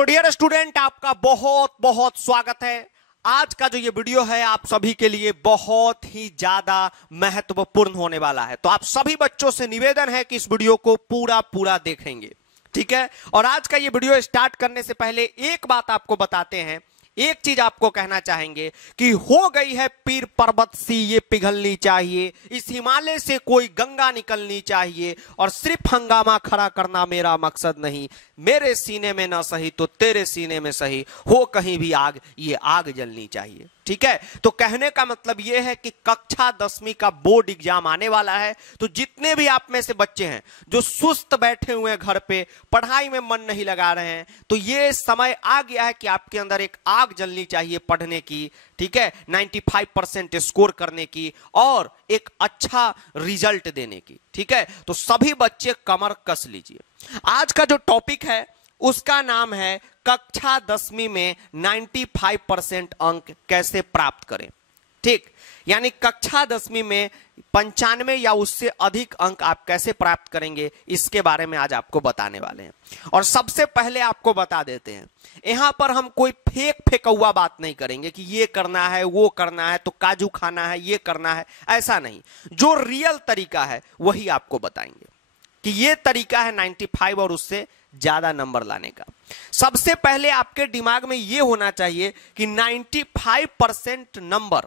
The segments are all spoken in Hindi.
तो डियर स्टूडेंट, आपका बहुत बहुत स्वागत है। आज का जो ये वीडियो है आप सभी के लिए बहुत ही ज्यादा महत्वपूर्ण होने वाला है। तो आप सभी बच्चों से निवेदन है कि इस वीडियो को पूरा देखेंगे, ठीक है। और आज का ये वीडियो स्टार्ट करने से पहले एक बात आपको बताते हैं, एक चीज आपको कहना चाहेंगे कि हो गई है पीर पर्वत सी ये पिघलनी चाहिए, इस हिमालय से कोई गंगा निकलनी चाहिए, और सिर्फ हंगामा खड़ा करना मेरा मकसद नहीं, मेरे सीने में ना सही तो तेरे सीने में सही, हो कहीं भी आग, ये आग जलनी चाहिए, ठीक है। तो कहने का मतलब यह है कि कक्षा 10वीं का बोर्ड एग्जाम आने वाला है। तो जितने भी आप में से बच्चे हैं जो सुस्त बैठे हुए हैं घर पे, पढ़ाई में मन नहीं लगा रहे हैं, तो ये समय आ गया है कि आपके अंदर एक आग जलनी चाहिए पढ़ने की, ठीक है, 95% स्कोर करने की और एक अच्छा रिजल्ट देने की, ठीक है। तो सभी बच्चे कमर कस लीजिए। आज का जो टॉपिक है उसका नाम है कक्षा 10वीं में 95% अंक कैसे प्राप्त करें, ठीक। यानी कक्षा 10वीं में 95 या उससे अधिक अंक आप कैसे प्राप्त करेंगे, इसके बारे में आज आपको बताने वाले हैं। और सबसे पहले आपको बता देते हैं, यहां पर हम कोई फेंकौआ बात नहीं करेंगे कि ये करना है वो करना है तो काजू खाना है ये करना है, ऐसा नहीं। जो रियल तरीका है वही आपको बताएंगे कि ये तरीका है 95 और उससे ज्यादा नंबर लाने का। सबसे पहले आपके दिमाग में यह होना चाहिए कि 95% नंबर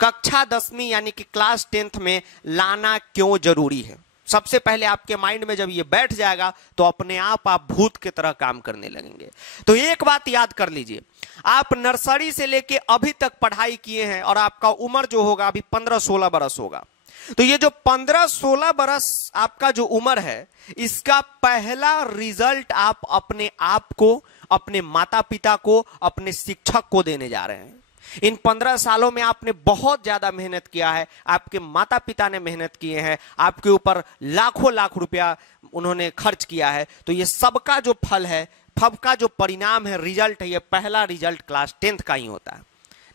कक्षा 10वीं यानी कि क्लास 10th में लाना क्यों जरूरी है। सबसे पहले आपके माइंड में जब ये बैठ जाएगा तो अपने आप भूत की तरह काम करने लगेंगे। तो एक बात याद कर लीजिए, आप नर्सरी से लेके अभी तक पढ़ाई किए हैं और आपका उम्र जो होगा अभी 15-16 बरस होगा। तो ये जो 15-16 बरस आपका जो उम्र है, इसका पहला रिजल्ट आप अपने आप को, अपने माता पिता को, अपने शिक्षक को देने जा रहे हैं। इन 15 सालों में आपने बहुत ज्यादा मेहनत किया है, आपके माता पिता ने मेहनत किए हैं, आपके ऊपर लाखों लाख रुपया उन्होंने खर्च किया है। तो ये सबका जो फल है, सबका जो परिणाम है, रिजल्ट है, ये पहला रिजल्ट क्लास 10th का ही होता है।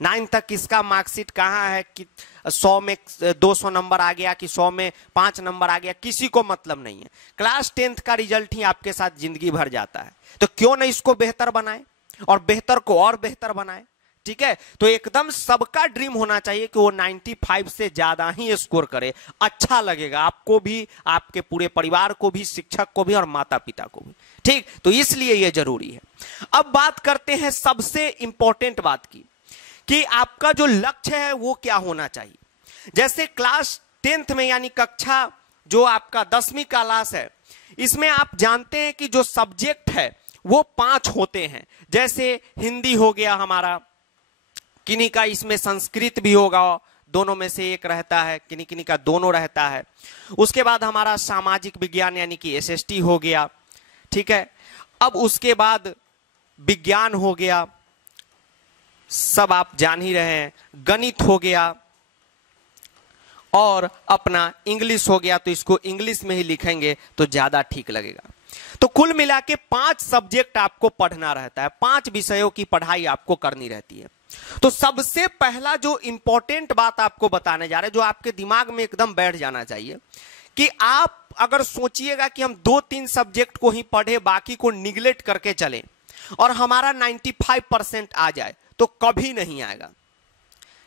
9 तक इसका मार्कशीट कहाँ है कि 100 में 200 नंबर आ गया कि 100 में 5 नंबर आ गया, किसी को मतलब नहीं है। क्लास 10th का रिजल्ट ही आपके साथ जिंदगी भर जाता है। तो क्यों नहीं इसको बेहतर बनाए और बेहतर को और बेहतर बनाए, ठीक है। तो एकदम सबका ड्रीम होना चाहिए कि वो 95 से ज्यादा ही स्कोर करे। अच्छा लगेगा आपको भी, आपके पूरे परिवार को भी, शिक्षक को भी और माता पिता को भी, ठीक। तो इसलिए यह जरूरी है। अब बात करते हैं सबसे इंपॉर्टेंट बात की कि आपका जो लक्ष्य है वो क्या होना चाहिए। जैसे क्लास 10th में यानी कक्षा जो आपका 10वीं क्लास है, इसमें आप जानते हैं कि जो सब्जेक्ट है वो 5 होते हैं। जैसे हिंदी हो गया हमारा, किन्हीं का इसमें संस्कृत भी होगा, दोनों में से एक रहता है, किन्हीं का दोनों रहता है। उसके बाद हमारा सामाजिक विज्ञान यानी कि SST हो गया, ठीक है। अब उसके बाद विज्ञान हो गया, सब आप जान ही रहे हैं, गणित हो गया और अपना इंग्लिश हो गया। तो इसको इंग्लिश में ही लिखेंगे तो ज्यादा ठीक लगेगा। तो कुल मिला के 5 सब्जेक्ट आपको पढ़ना रहता है, 5 विषयों की पढ़ाई आपको करनी रहती है। तो सबसे पहला जो इंपॉर्टेंट बात आपको बताने जा रहे हैं, जो आपके दिमाग में एकदम बैठ जाना चाहिए, कि आप अगर सोचिएगा कि हम 2-3 सब्जेक्ट को ही पढ़े, बाकी को निगलेक्ट करके चलें और हमारा 95% आ जाए, तो कभी नहीं आएगा,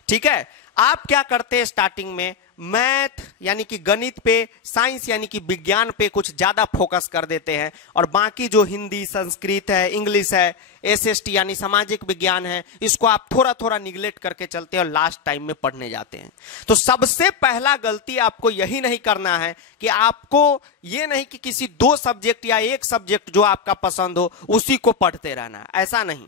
ठीक है। आप क्या करते हैं, स्टार्टिंग में मैथ यानी कि गणित पे, साइंस यानी कि विज्ञान पे कुछ ज्यादा फोकस कर देते हैं और बाकी जो हिंदी, संस्कृत है, इंग्लिश है, SST यानी सामाजिक विज्ञान है, इसको आप थोड़ा थोड़ा निगलेक्ट करके चलते हैं और लास्ट टाइम में पढ़ने जाते हैं। तो सबसे पहला गलती आपको यही नहीं करना है कि आपको ये नहीं कि किसी 2 सब्जेक्ट या एक सब्जेक्ट जो आपका पसंद हो उसी को पढ़ते रहना है, ऐसा नहीं।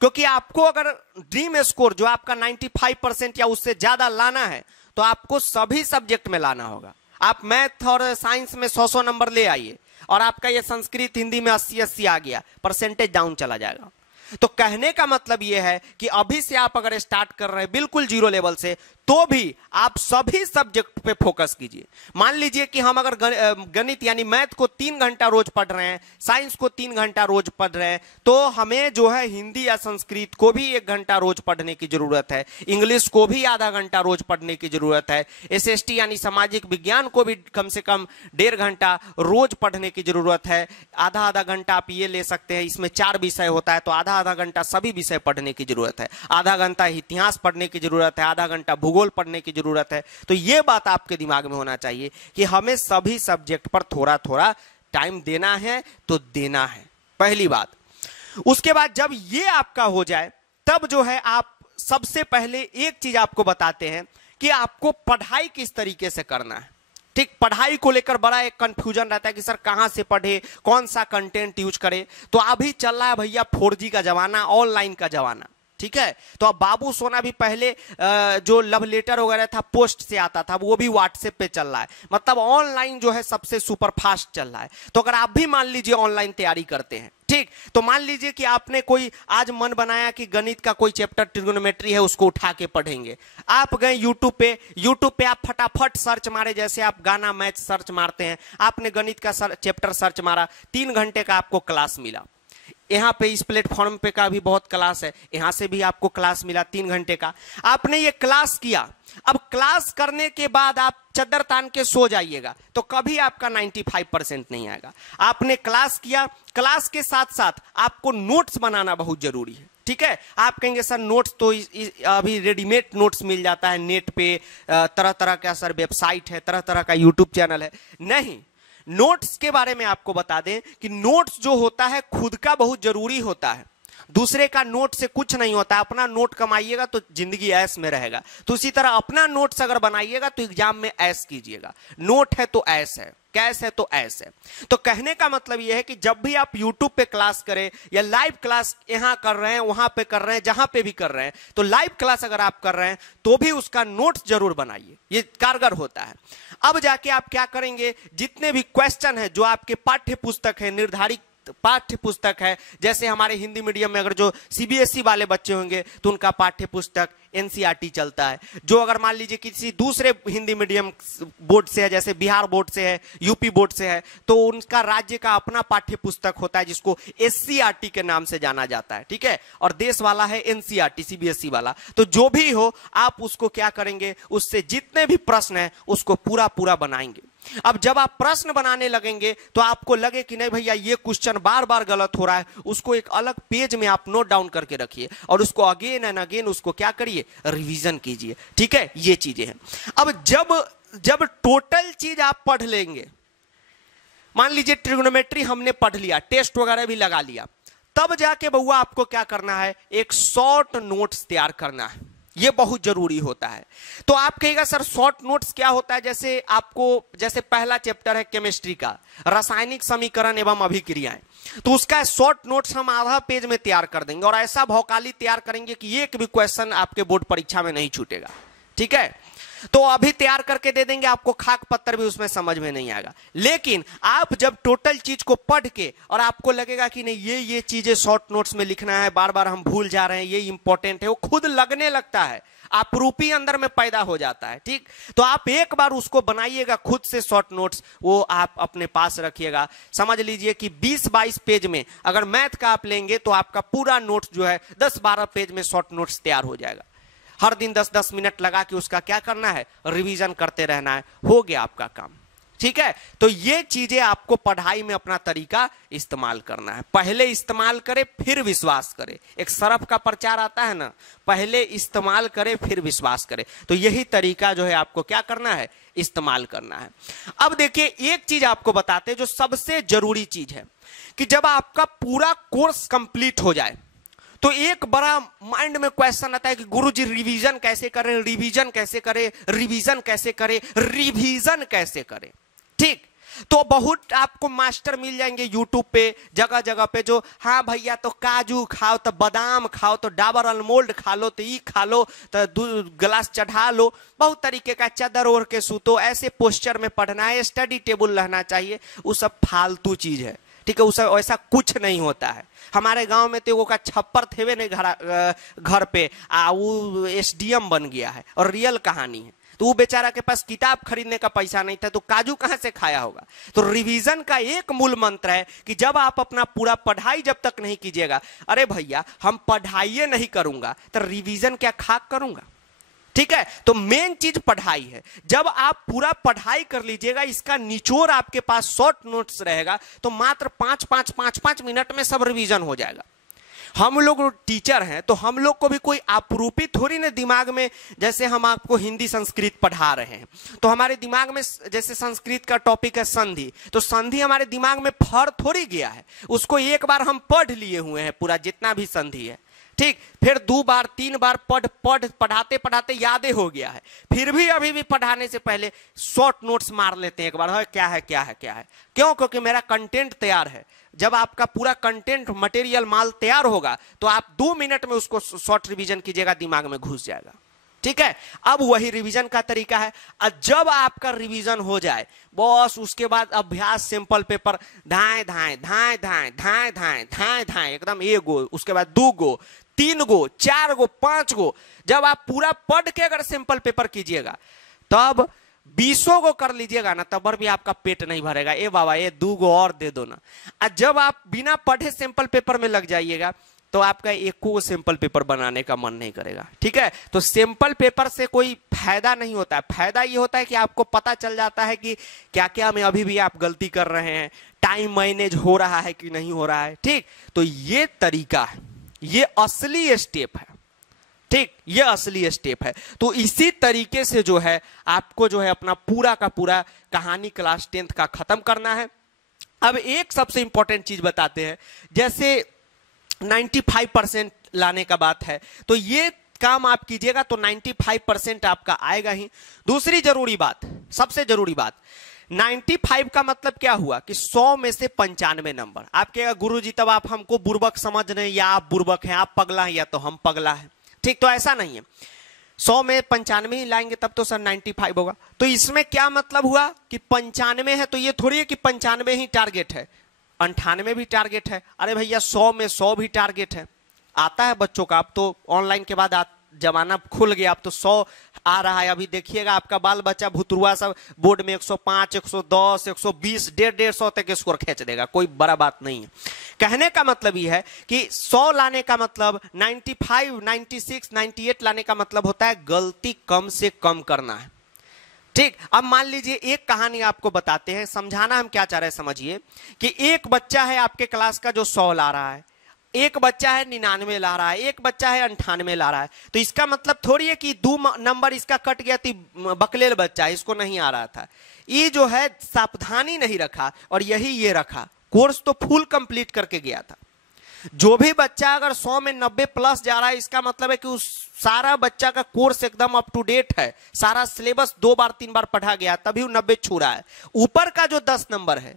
क्योंकि आपको अगर ड्रीम स्कोर जो आपका 95% या उससे ज्यादा लाना है तो आपको सभी सब्जेक्ट में लाना होगा। आप मैथ और साइंस में 100 नंबर ले आइए और आपका ये संस्कृत हिंदी में 80 आ गया, परसेंटेज डाउन चला जाएगा। तो कहने का मतलब यह है कि अभी से आप अगर स्टार्ट कर रहे हैं बिल्कुल जीरो लेवल से, तो भी आप सभी सब्जेक्ट पे फोकस कीजिए। मान लीजिए कि हम अगर गणित यानी मैथ को 3 घंटा रोज पढ़ रहे हैं, साइंस को 3 घंटा रोज पढ़ रहे हैं, तो हमें जो है हिंदी या संस्कृत को भी 1 घंटा रोज पढ़ने की जरूरत है, इंग्लिश को भी आधा घंटा रोज पढ़ने की जरूरत है, एसएसटी यानी सामाजिक विज्ञान को भी कम से कम 1.5 घंटा रोज पढ़ने की जरूरत है। आधा आधा घंटा आप ये ले सकते हैं, इसमें 4 विषय होता है तो आधा आधा घंटा सभी विषय पढ़ने की जरूरत है, आधा घंटा इतिहास पढ़ने की जरूरत है, आधा घंटा भूगोल पढ़ने की जरूरत है। तो ये बात आपके दिमाग में होना चाहिए कि हमें सभी सब्जेक्ट पर थोड़ा थोड़ा टाइम देना है तो देना है, पहली बात। उसके बाद जब ये आपका हो जाए, तब जो है आप सबसे पहले एक चीज आपको बताते हैं कि आपको पढ़ाई किस तरीके से करना है। ठीक, पढ़ाई को लेकर बड़ा एक कंफ्यूजन रहता है कि सर कहां से पढ़े, कौन सा कंटेंट यूज करे। तो अभी चल रहा है भैया 4G का जमाना, ऑनलाइन का जमाना, ठीक है। तो अब बाबू सोना भी पहले जो लव लेटर वगैरह था पोस्ट से आता था, वो भी व्हाट्सएप पे चल रहा है। मतलब ऑनलाइन जो है सबसे सुपर फास्ट चल रहा है। तो अगर आप भी मान लीजिए ऑनलाइन तैयारी करते हैं, ठीक, तो मान लीजिए कि आपने कोई आज मन बनाया कि गणित का कोई चैप्टर ट्रिगोनोमेट्री है उसको उठा के पढ़ेंगे। आप गए यूट्यूब पे आप फटाफट सर्च मारे, जैसे आप गाना मैच सर्च मारते हैं, आपने गणित का चैप्टर सर्च मारा, 3 घंटे का आपको क्लास मिला। यहाँ पे इस प्लेटफॉर्म पे का भी बहुत क्लास है, यहाँ से भी आपको क्लास मिला 3 घंटे का। आपने ये क्लास किया, अब क्लास करने के बाद आप चद्दर तान के सो जाइएगा तो कभी आपका 95% नहीं आएगा। आपने क्लास किया, क्लास के साथ साथ आपको नोट्स बनाना बहुत जरूरी है, ठीक है। आप कहेंगे सर नोट्स तो अभी रेडीमेड नोट्स मिल जाता है नेट पे, तरह तरह का सर वेबसाइट है, तरह तरह का यूट्यूब चैनल है। नहीं, नोट्स के बारे में आपको बता दें कि नोट्स जो होता है खुद का बहुत जरूरी होता है, दूसरे का नोट से कुछ नहीं होता। अपना नोट कमाइएगा तो जिंदगी ऐश में रहेगा, तो उसी तरह अपना नोट्स अगर बनाइएगा तो एग्जाम में ऐश कीजिएगा। नोट है तो ऐश है, कैश है तो ऐश है। तो कहने का मतलब यह है कि जब भी आप YouTube पे क्लास करें या लाइव क्लास यहां कर रहे हैं, वहां पे कर रहे हैं, जहां पे भी कर रहे हैं, तो लाइव क्लास अगर आप कर रहे हैं तो भी उसका नोट्स जरूर बनाइए, ये कारगर होता है। अब जाके आप क्या करेंगे, जितने भी क्वेश्चन है जो आपके पाठ्य पुस्तक है, निर्धारित पाठ्य पुस्तक है, जैसे हमारे हिंदी मीडियम में अगर जो सीबीएसई वाले बच्चे होंगे तो उनका पाठ्य पुस्तक एनसीईआरटी चलता है। जो अगर मान लीजिए किसी दूसरे हिंदी मीडियम बोर्ड से है, जैसे बिहार बोर्ड से है, यूपी बोर्ड से है, तो उनका राज्य का अपना पाठ्य पुस्तक होता है जिसको एससीईआरटी के नाम से जाना जाता है, ठीक है। और देश वाला है एनसीईआरटी, सीबीएसई वाला। तो जो भी हो आप उसको क्या करेंगे, उससे जितने भी प्रश्न है उसको पूरा पूरा बनाएंगे। अब जब आप प्रश्न बनाने लगेंगे तो आपको लगे कि नहीं भैया ये क्वेश्चन बार बार गलत हो रहा है, उसको एक अलग पेज में आप नोट डाउन करके रखिए और उसको अगेन एंड अगेन उसको क्या करिए, रिवीजन कीजिए, ठीक है। ये चीजें हैं। अब जब टोटल चीज आप पढ़ लेंगे, मान लीजिए ट्रिग्नोमेट्री हमने पढ़ लिया, टेस्ट वगैरह भी लगा लिया, तब जाके बउआ आपको क्या करना है, एक शॉर्ट नोट्स तैयार करना है। ये बहुत जरूरी होता है। तो आप कहेगा सर शॉर्ट नोट्स क्या होता है, जैसे पहला चैप्टर है केमिस्ट्री का, रासायनिक समीकरण एवं अभिक्रियाएं, तो उसका शॉर्ट नोट्स हम आधा पेज में तैयार कर देंगे और ऐसा भौकाली तैयार करेंगे कि एक भी क्वेश्चन आपके बोर्ड परीक्षा में नहीं छूटेगा, ठीक है। तो अभी तैयार करके दे देंगे आपको, खाक पत्थर भी उसमें समझ में नहीं आएगा। लेकिन आप जब टोटल चीज को पढ़ के और आपको लगेगा कि नहीं ये चीजें शॉर्ट नोट्स में लिखना है, बार बार हम भूल जा रहे हैं, ये इंपॉर्टेंट है, वो खुद लगने लगता है, आप रूपी अंदर में पैदा हो जाता है, ठीक। तो आप एक बार उसको बनाइएगा खुद से शॉर्ट नोट्स, वो आप अपने पास रखिएगा। समझ लीजिए कि 20-22 पेज में अगर मैथ का आप लेंगे तो आपका पूरा नोट्स जो है 10-12 पेज में शॉर्ट नोट्स तैयार हो जाएगा। हर दिन 10-10 मिनट लगा के उसका क्या करना है, रिवीजन करते रहना है, हो गया आपका काम, ठीक है। तो ये चीजें आपको पढ़ाई में अपना तरीका इस्तेमाल करना है। पहले इस्तेमाल करे फिर विश्वास करे, एक सरफ का प्रचार आता है ना, पहले इस्तेमाल करे फिर विश्वास करे। तो यही तरीका जो है आपको क्या करना है, इस्तेमाल करना है। अब देखिए एक चीज आपको बताते हैं जो सबसे जरूरी चीज है कि जब आपका पूरा कोर्स कंप्लीट हो जाए तो एक बड़ा माइंड में क्वेश्चन आता है कि गुरुजी रिवीजन कैसे करें, रिवीजन कैसे करें, रिवीजन कैसे करें, रिवीजन कैसे करें, ठीक। तो बहुत आपको मास्टर मिल जाएंगे यूट्यूब पे, जगह जगह पे, जो हाँ भैया तो काजू खाओ, तो बादाम खाओ, तो डाबर अलमोल्ड खा लो, तो ये खा लो, तो 2 गिलास चढ़ा लो, बहुत तरीके का, चादर ओढ़ के सूतो, ऐसे पोस्चर में पढ़ना है, स्टडी टेबल रहना चाहिए। वो सब फालतू चीज है, ठीक है, उसे ऐसा कुछ नहीं होता है। हमारे गांव में तो एगो का छप्पर थे नहीं घर पे, वो एसडीएम बन गया है, और रियल कहानी है। तो वो बेचारा के पास किताब खरीदने का पैसा नहीं था, तो काजू कहां से खाया होगा। तो रिवीजन का एक मूल मंत्र है कि जब आप अपना पूरा पढ़ाई जब तक नहीं कीजिएगा, अरे भैया हम पढ़ाई नहीं करूंगा तो रिवीजन क्या खाक करूंगा। ठीक है, तो मेन चीज पढ़ाई है। जब आप पूरा पढ़ाई कर लीजिएगा, इसका निचोड़ आपके पास शॉर्ट नोट्स रहेगा, तो मात्र 5-5 मिनट में सब रिवीजन हो जाएगा। हम लोग टीचर हैं तो हम लोग को भी कोई आपरूपी थोड़ी ना दिमाग में, जैसे हम आपको हिंदी संस्कृत पढ़ा रहे हैं तो हमारे दिमाग में जैसे संस्कृत का टॉपिक है संधि, तो संधि हमारे दिमाग में फर थोड़ी गया है, उसको एक बार हम पढ़ लिए हुए हैं पूरा जितना भी संधि है। ठीक, फिर 2 बार 3 बार पढ़ाते पढ़ाते यादें हो गया है, फिर भी अभी भी पढ़ाने से पहले शॉर्ट नोट्स मार लेते हैं एक बार, है क्या है क्या है क्या है। क्यों? क्योंकि मेरा कंटेंट तैयार है। जब आपका पूरा कंटेंट मटेरियल माल तैयार होगा तो आप 2 मिनट में उसको शॉर्ट रिवीजन कीजिएगा, दिमाग में घुस जाएगा। ठीक है, अब वही रिवीजन का तरीका है। जब आपका रिवीजन हो जाए बस उसके बाद अभ्यास सिंपल पेपर धाए धाए धाए धाए धाए धाए धाए धाए एकदम 1 गो, उसके बाद 2 गो, 3 गो, 4 गो, 5 गो। जब आप पूरा पढ़ के अगर सिंपल पेपर कीजिएगा तब 20 गो कर लीजिएगा ना, तब भी आपका पेट नहीं भरेगा। ए बाबा ये 2 गो और दे दो ना। जब आप बिना पढ़े सिंपल पेपर में लग जाइएगा तो आपका एक को सिंपल पेपर बनाने का मन नहीं करेगा। ठीक है, तो सिंपल पेपर से कोई फायदा नहीं होता है। फायदा ये होता है कि आपको पता चल जाता है कि क्या क्या में अभी भी आप गलती कर रहे हैं, टाइम मैनेज हो रहा है कि नहीं हो रहा है। ठीक, तो ये तरीका है, ये असली स्टेप है। ठीक, ये असली स्टेप है। तो इसी तरीके से जो है आपको जो है अपना पूरा का पूरा कहानी क्लास 10th का खत्म करना है। अब एक सबसे इंपॉर्टेंट चीज बताते हैं, जैसे 95% लाने का बात है, तो ये काम आप कीजिएगा तो 95% आपका आएगा ही। दूसरी जरूरी बात, सबसे जरूरी बात, 95 का मतलब क्या हुआ कि 100 में से 95 नंबर। आपके गुरुजी तब आप हमको बुर्बक समझ रहे हैं, या आप बुर्बक हैं, आप पगला हैं, या तो हम पगला हैं। ठीक, तो ऐसा नहीं है, 100 में 95 ही लाएंगे तब तो सर 95 होगा। तो इसमें क्या मतलब हुआ कि 95 है तो ये थोड़ी है कि 95 ही टारगेट है, 98 भी टारगेट है। अरे भैया 100 में 100 भी टारगेट है। आता है बच्चों का, अब तो ऑनलाइन के बाद जमाना खुल गया, अब तो 100 आ रहा है। अभी देखिएगा आपका बाल बच्चा भुतरुआ सब बोर्ड में 105, 110, 120, 150 तक स्कोर खींच देगा, कोई बड़ा बात नहीं है। कहने का मतलब ये है कि 100 लाने का मतलब 95, 96, 98 लाने का मतलब होता है गलती कम से कम करना है। ठीक, अब मान लीजिए एक कहानी आपको बताते हैं, समझाना हम क्या चाह रहे हैं समझिए कि एक बच्चा है आपके क्लास का जो 100 ला रहा है, एक बच्चा है 99 ला रहा है, एक बच्चा है 98 ला रहा है। तो इसका मतलब थोड़ी है कि 2 नंबर इसका कट गया थी, बकलेल बच्चा इसको नहीं आ रहा था। ये जो है सावधानी नहीं रखा और यही ये रखा, कोर्स तो फुल कंप्लीट करके गया था। जो भी बच्चा अगर 100 में 90 प्लस जा रहा है, इसका मतलब है कि उस सारा बच्चा का कोर्स एकदम अप टू डेट है, सारा सिलेबस 2 बार 3 बार पढ़ा गया, तभी वो 90 छू रहा है। ऊपर का जो 10 नंबर है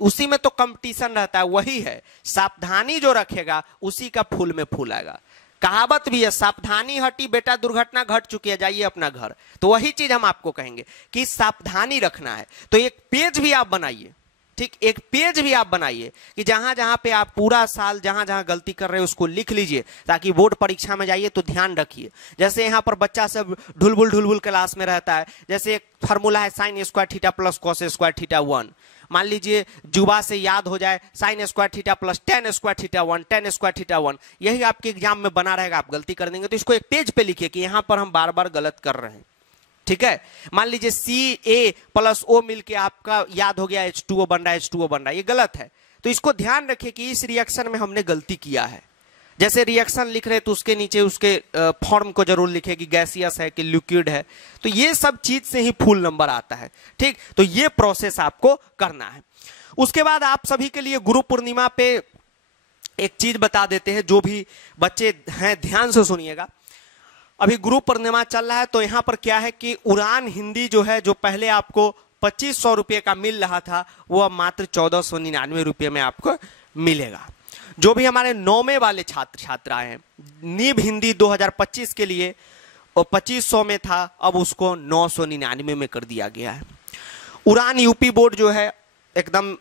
उसी में तो कंपटीशन रहता है, वही है। सावधानी जो रखेगा उसी का फूल में फूल आएगा। कहावत भी है, सावधानी हटी बेटा दुर्घटना घट चुकी है, जाइए अपना घर। तो वही चीज हम आपको कहेंगे कि सावधानी रखना है। तो एक पेज भी आप बनाइए, ठीक, एक पेज भी आप बनाइए कि जहां जहां पे आप पूरा साल जहां जहां गलती कर रहे हैं उसको लिख लीजिए, ताकि बोर्ड परीक्षा में जाइए तो ध्यान रखिए। जैसे यहाँ पर बच्चा सब ढुलबुल क्लास में रहता है, जैसे एक फार्मूला है sin square theta plus cos square theta 1, मान लीजिए जुबा से याद हो जाए sin square theta plus tan square theta 1, tan square theta 1, यही आपके एग्जाम में बना रहेगा। आप गलती कर देंगे तो इसको एक पेज पे लिखिए कि यहाँ पर हम बार बार गलत कर रहे हैं। ठीक है, मान लीजिए CA प्लस O मिलके आपका याद हो गया H2O बन रहा है, H2O बन रहा है, ये गलत है। तो इसको ध्यान रखिए कि इस रिएक्शन में हमने गलती किया है। जैसे रिएक्शन लिख रहे तो उसके नीचे उसके फॉर्म को जरूर लिखे कि गैसियस है कि लिक्विड है। तो ये सब चीज से ही फुल नंबर आता है। ठीक, तो ये प्रोसेस आपको करना है। उसके बाद आप सभी के लिए गुरु पूर्णिमा पे एक चीज बता देते हैं, जो भी बच्चे हैं ध्यान से सुनिएगा। अभी गुरु पूर्णिमा चल रहा है, तो यहाँ पर क्या है कि उड़ान हिंदी जो है, जो पहले आपको 2500 रुपये का मिल रहा था, वो अब मात्र 1499 रुपये में आपको मिलेगा। जो भी हमारे 9वें वाले छात्र छात्राएं हैं, नीब हिंदी 2025 के लिए और 2500 में था, अब उसको 999 में कर दिया गया है। उड़ान यूपी बोर्ड जो है एकदम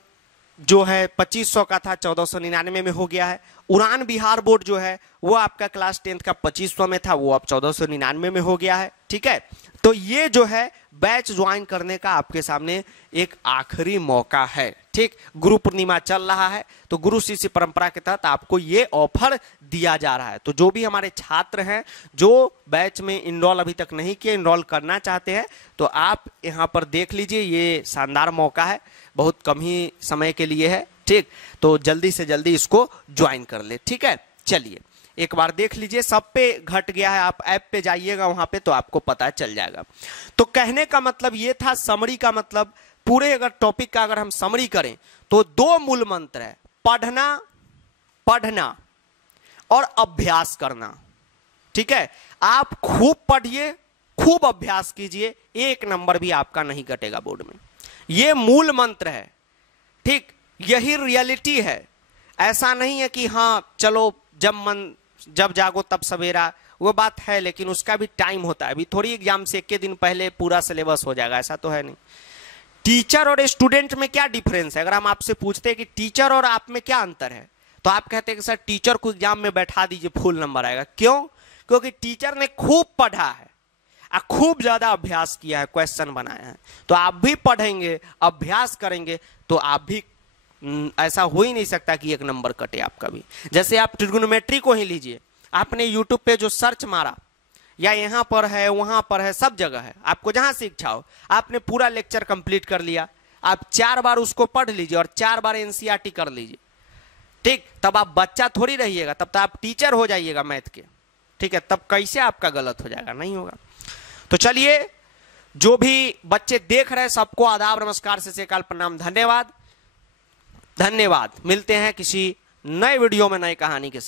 जो है 2500 का था 1499 में हो गया है। उड़ान बिहार बोर्ड जो है वो आपका क्लास 10th का 2500 में था, वो अब 1499 में हो गया है। ठीक है, तो ये जो है बैच ज्वाइन करने का आपके सामने एक आखिरी मौका है। ठीक, गुरु पूर्णिमा चल रहा है, तो गुरु शिष्य परंपरा के तहत आपको ये ऑफर दिया जा रहा है। तो जो भी हमारे छात्र हैं जो बैच में इनरोल अभी तक नहीं किए, इनरोल करना चाहते हैं, तो आप यहाँ पर देख लीजिए, ये शानदार मौका है, बहुत कम ही समय के लिए है। ठीक, तो जल्दी से जल्दी इसको ज्वाइन कर ले। ठीक है, चलिए एक बार देख लीजिए, सब पे घट गया है, आप ऐप पे जाइएगा वहां पे तो आपको पता चल जाएगा। तो कहने का मतलब ये था, समरी का मतलब पूरे अगर टॉपिक का अगर हम समरी करें तो दो मूल मंत्र है, पढ़ना, पढ़ना और अभ्यास करना। ठीक है, आप खूब पढ़िए, खूब अभ्यास कीजिए, एक नंबर भी आपका नहीं घटेगा बोर्ड में। ये मूल मंत्र है। ठीक, यही रियलिटी है। ऐसा नहीं है कि हाँ चलो जब जागो तब सवेरा, वो बात है, लेकिन उसका भी टाइम होता है। अभी थोड़ी एग्जाम से एक दिन पहले पूरा सिलेबस हो जाएगा, ऐसा तो है नहीं। टीचर और स्टूडेंट में क्या डिफरेंस है? अगर हम आपसे पूछते हैं कि टीचर और आप में क्या अंतर है, तो आप कहते हैं कि सर टीचर को एग्जाम में बैठा दीजिए, फुल नंबर आएगा। क्यों? क्योंकि टीचर ने खूब पढ़ा है, खूब ज्यादा अभ्यास किया है, क्वेश्चन बनाया है। तो आप भी पढ़ेंगे, अभ्यास करेंगे, तो आप भी ऐसा हो ही नहीं सकता कि एक नंबर कटे आपका भी। जैसे आप ट्रिग्नोमेट्री को ही लीजिए, आपने यूट्यूब पे जो सर्च मारा, या यहाँ पर है वहां पर है, सब जगह है, आपको जहां से इच्छा हो, आपने पूरा लेक्चर कंप्लीट कर लिया, आप 4 बार उसको पढ़ लीजिए और 4 बार एनसीईआरटी कर लीजिए। ठीक, तब आप बच्चा थोड़ी रहिएगा, तब तो आप टीचर हो जाइएगा मैथ के। ठीक है, तब कैसे आपका गलत हो जाएगा? नहीं होगा। तो चलिए, जो भी बच्चे देख रहे हैं सबको आदाब, नमस्कार, सत श्री अकाल, प्रणाम, धन्यवाद। धन्यवाद। मिलते हैं किसी नए वीडियो में नई कहानी के साथ।